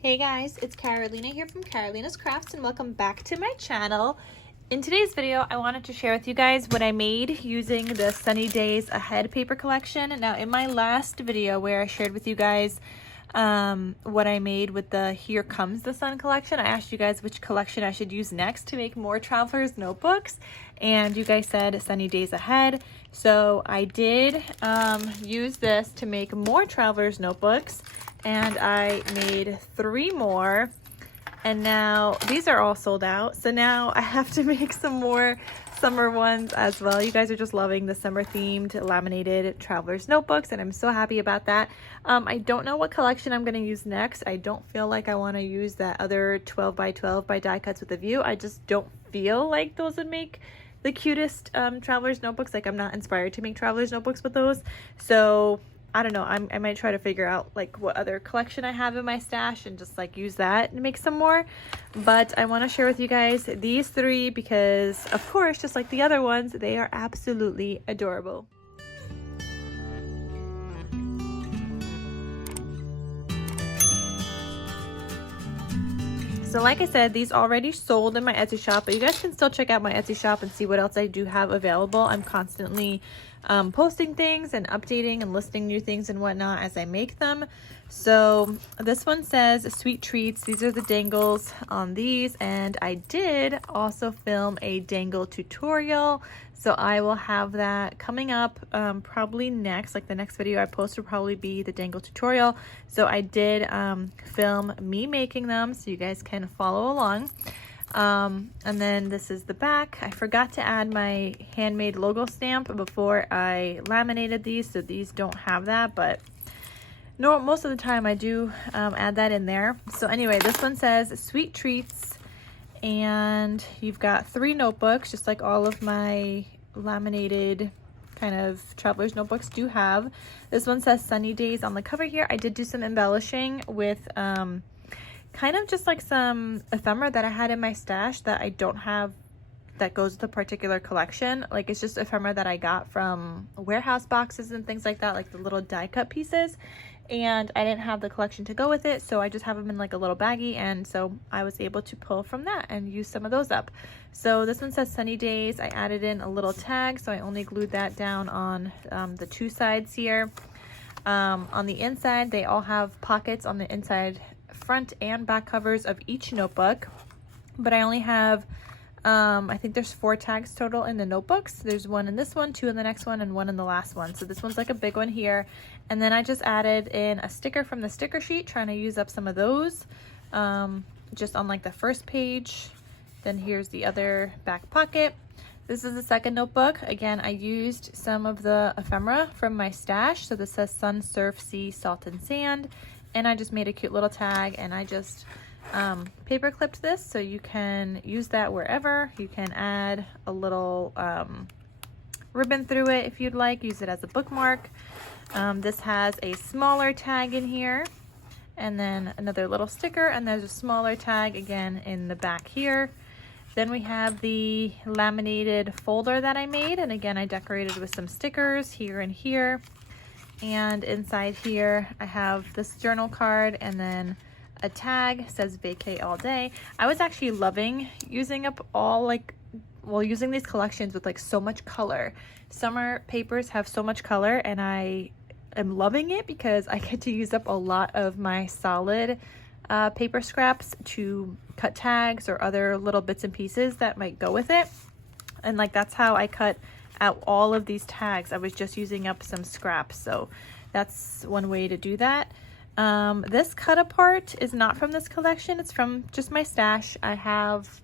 Hey guys, it's Carolina here from KarolinasKrafts and welcome back to my channel. In today's video, I wanted to share with you guys what I made using the Sunny Days Ahead paper collection. Now, in my last video where I shared with you guys what I made with the Here Comes the Sun collection, I asked you guys which collection I should use next to make more traveler's notebooks, and you guys said Sunny Days Ahead. So I did use this to make more traveler's notebooks, and I made 3 more, and now these are all sold out. So now I have to make some more summer ones as well. You guys are just loving the summer themed laminated traveler's notebooks, and I'm so happy about that. I don't know what collection I'm going to use next. I don't feel like I want to use that other 12 by 12 by die cuts with a view. I just don't feel like those would make the cutest traveler's notebooks. Like, I'm not inspired to make traveler's notebooks with those. So I don't know, I might try to figure out like what other collection I have in my stash and just like use that and make some more. But I want to share with you guys these 3 because, of course, just like the other ones, they are absolutely adorable. So like I said, these already sold in my Etsy shop, but you guys can still check out my Etsy shop and see what else I do have available. I'm constantly posting things and updating and listing new things and whatnot as I make them. So this one says sweet treats. These are the dangles on these, and I did also film a dangle tutorial, so I will have that coming up probably next. Like, the next video I post will probably be the dangle tutorial. So I did film me making them, so you guys can follow along. And then this is the back. I forgot to add my handmade logo stamp before I laminated these, so these don't have that, but no, most of the time I do add that in there. So anyway, this one says sweet treats, and you've got 3 notebooks, just like all of my laminated kind of traveler's notebooks do have. This one says Sunny Days on the cover here. I did do some embellishing with kind of just like some ephemera that I had in my stash that I don't have that goes with a particular collection. Like, it's just ephemera that I got from warehouse boxes and things like that, like the little die cut pieces, and I didn't have the collection to go with it, so I just have them in like a little baggie, and so I was able to pull from that and use some of those up. So this one says Sunny Days. I added in a little tag, so I only glued that down on the 2 sides here. On the inside, they all have pockets on the inside front and back covers of each notebook, but I only have I think there's 4 tags total in the notebooks. There's 1 in this one, 2 in the next one, and 1 in the last one. So this one's like a big one here. And then I just added in a sticker from the sticker sheet, trying to use up some of those just on like the first page. Then here's the other back pocket. This is the second notebook. Again, I used some of the ephemera from my stash. So this says sun, surf, sea, salt, and sand. And I just made a cute little tag, and I just paper clipped this, so you can use that wherever. You can add a little ribbon through it if you'd like, use it as a bookmark. This has a smaller tag in here, and then another little sticker, and there's a smaller tag again in the back here. Then we have the laminated folder that I made, and again I decorated with some stickers here and here. And inside here I have this journal card, and then a tag says vacay all day. I was actually loving using up using these collections with like so much color. Summer papers have so much color, and I am loving it because I get to use up a lot of my solid paper scraps to cut tags or other little bits and pieces that might go with it. And like, that's how I cut out all of these tags. I was just using up some scraps, so that's one way to do that. This cut apart is not from this collection. It's from just my stash. I have,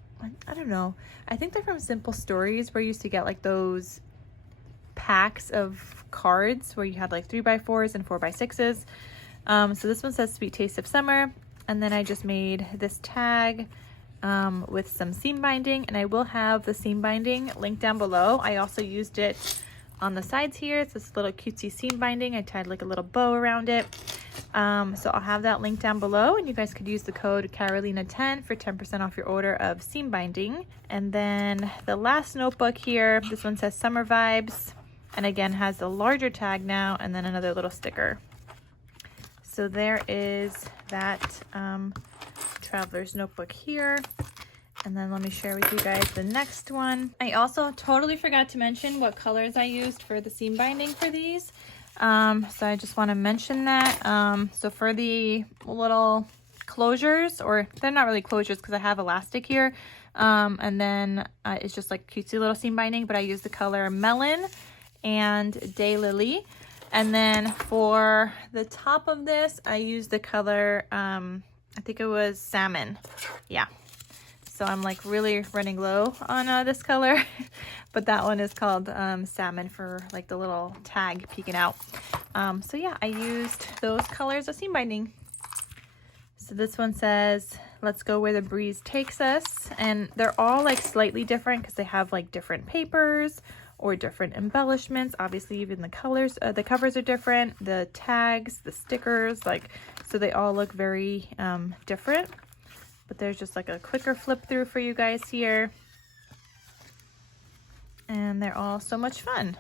I don't know, I think they're from Simple Stories, where you used to get like those packs of cards where you had like 3x4s and 4x6s. So this one says Sweet Taste of Summer, and then I just made this tag with some seam binding, and I will have the seam binding linked down below. I also used it on the sides here. It's this little cutesy seam binding. I tied like a little bow around it. So I'll have that linked down below, and you guys could use the code Carolina10 for 10% off your order of seam binding. And then the last notebook here, this one says Summer Vibes, and again has a larger tag now, and then another little sticker. So there is that traveler's notebook here. And then let me share with you guys the next one. I also totally forgot to mention what colors I used for the seam binding for these. So I just want to mention that. So for the little closures, or they're not really closures because I have elastic here. And then it's just like cutesy little seam binding, but I use the color Melon and Daylily. And then for the top of this, I use the color, I think it was Salmon. Yeah. So I'm like really running low on this color, but that one is called Salmon for like the little tag peeking out. So yeah, I used those colors of seam binding. So this one says, let's go where the breeze takes us. And they're all like slightly different because they have like different papers or different embellishments. Obviously, even the colors, the covers are different, the tags, the stickers, like, so they all look very different. But there's just like a quicker flip through for you guys here. And they're all so much fun.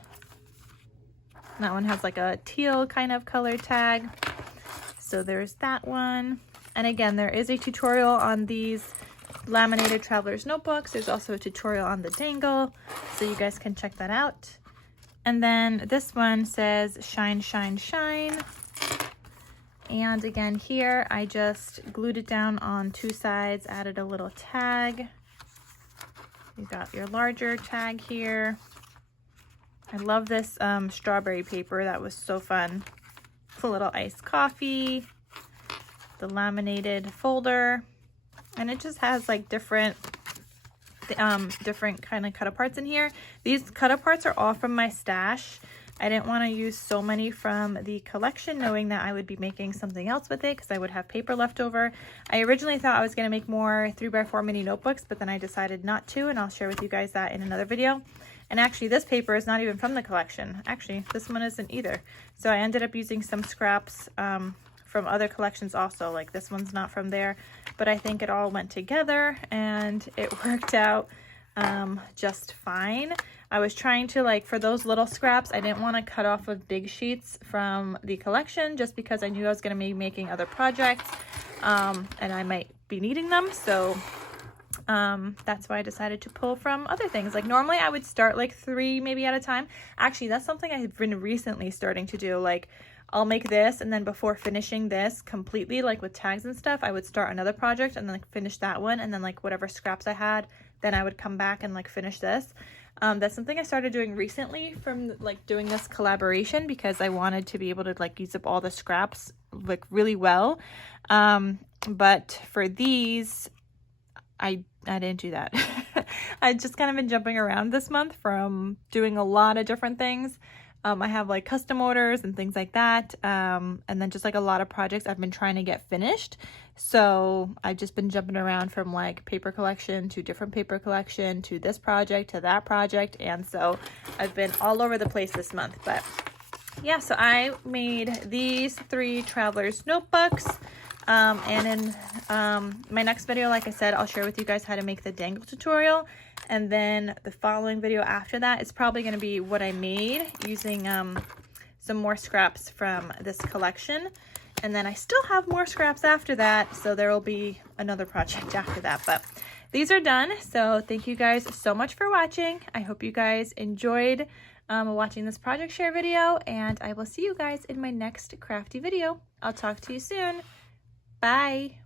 That one has like a teal kind of color tag. So there's that one. And again, there is a tutorial on these laminated traveler's notebooks. There's also a tutorial on the dangle, so you guys can check that out. And then this one says shine, shine, shine. And again here, I just glued it down on two sides, added a little tag. You got your larger tag here. I love this strawberry paper. That was so fun. It's a little iced coffee, the laminated folder, and it just has like different kind of cut-aparts in here. These cut-aparts are all from my stash. I didn't want to use so many from the collection, knowing that I would be making something else with it because I would have paper left over. I originally thought I was going to make more 3x4 mini notebooks, but then I decided not to, and I'll share with you guys that in another video. And actually, this paper is not even from the collection. Actually, this one isn't either. So I ended up using some scraps from other collections also. Like this one's not from there, but I think it all went together and it worked out just fine. I was trying to, like, for those little scraps, I didn't want to cut off of big sheets from the collection just because I knew I was going to be making other projects and I might be needing them. So that's why I decided to pull from other things. Like normally I would start like 3 maybe at a time. Actually, that's something I've been recently starting to do. Like I'll make this, and then before finishing this completely, like with tags and stuff, I would start another project and then like finish that one, and then like whatever scraps I had, then I would come back and like finish this. That's something I started doing recently from like doing this collaboration because I wanted to be able to like use up all the scraps like really well. But for these, I didn't do that. I just kind of been jumping around this month from doing a lot of different things. I have like custom orders and things like that. And then just like a lot of projects I've been trying to get finished. So I've just been jumping around from like paper collection to different paper collection to this project to that project. And so I've been all over the place this month. But yeah, so I made these 3 traveler's notebooks. And in my next video, like I said, I'll share with you guys how to make the dangle tutorial. And then the following video after that is probably going to be what I made using some more scraps from this collection. And then I still have more scraps after that, so there will be another project after that. But these are done, so thank you guys so much for watching. I hope you guys enjoyed watching this project share video, and I will see you guys in my next crafty video. I'll talk to you soon. Bye.